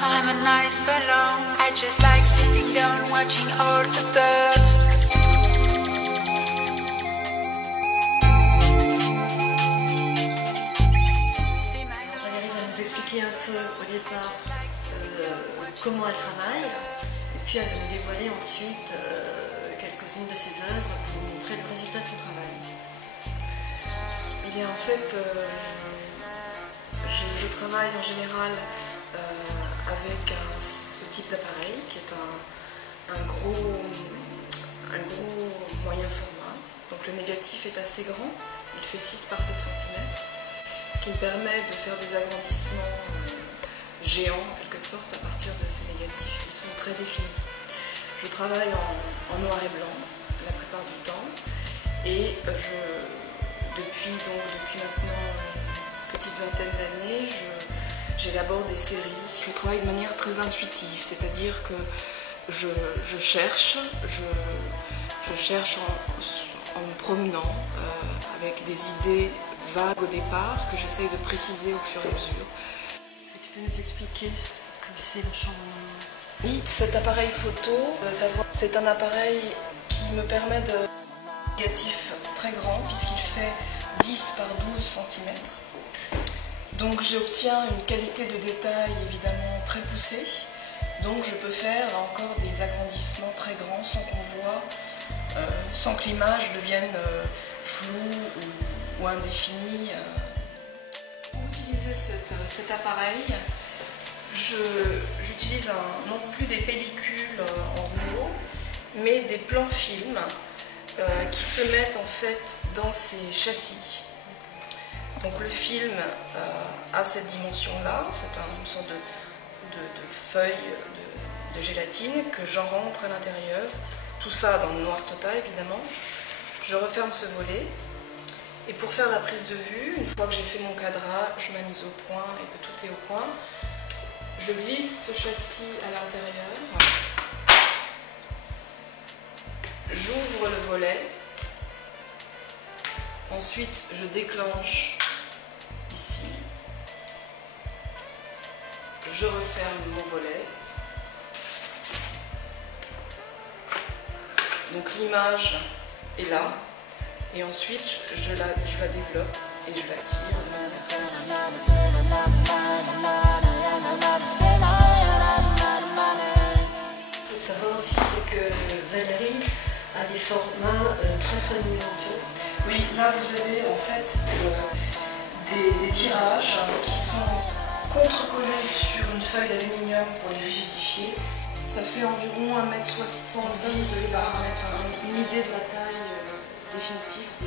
I'm a nice fellow. I just like sitting down watching all the birds. Valérie va nous expliquer un peu au départ comment elle travaille, et puis elle va nous dévoiler ensuite quelques-unes de ses œuvres pour nous montrer le résultat de son travail. Eh bien, en fait, je travaille en général avec ce type d'appareil qui est un gros moyen format. Donc le négatif est assez grand, il fait 6 par 7 cm, ce qui me permet de faire des agrandissements géants en quelque sorte à partir de ces négatifs qui sont très définis. Je travaille en noir et blanc la plupart du temps et depuis maintenant une petite vingtaine d'années, j'élabore des séries. Je travaille de manière très intuitive, c'est-à-dire que je cherche en me promenant avec des idées vagues au départ que j'essaye de préciser au fur et à mesure. Est-ce que tu peux nous expliquer ce que c'est l'enchantement? Oui, cet appareil photo, c'est un appareil qui me permet de négatif très grand puisqu'il fait 10 par 12 cm. Donc j'obtiens une qualité de détail évidemment très poussée. Donc je peux faire là encore des agrandissements très grands sans qu'on voit, sans que l'image devienne floue ou indéfinie. Pour utiliser cet appareil, j'utilise non plus des pellicules en rouleau, mais des plans films qui se mettent en fait dans ces châssis. Donc le film a cette dimension-là, c'est une sorte de feuille de gélatine que j'enrentre à l'intérieur, tout ça dans le noir total évidemment. Je referme ce volet et pour faire la prise de vue, une fois que j'ai fait mon cadrage, ma mise au point et que tout est au point, je glisse ce châssis à l'intérieur, j'ouvre le volet, ensuite je déclenche ici, je referme mon volet, donc l'image est là, et ensuite je la développe et je la tire de manière Il faut savoir aussi que Valérie a des formats très monumentaux. Oui, là vous avez en fait des tirages qui sont contre-collés sur une feuille d'aluminium pour les rigidifier. Ça fait environ 1,70 m par 1,20 m, une idée de la taille définitive des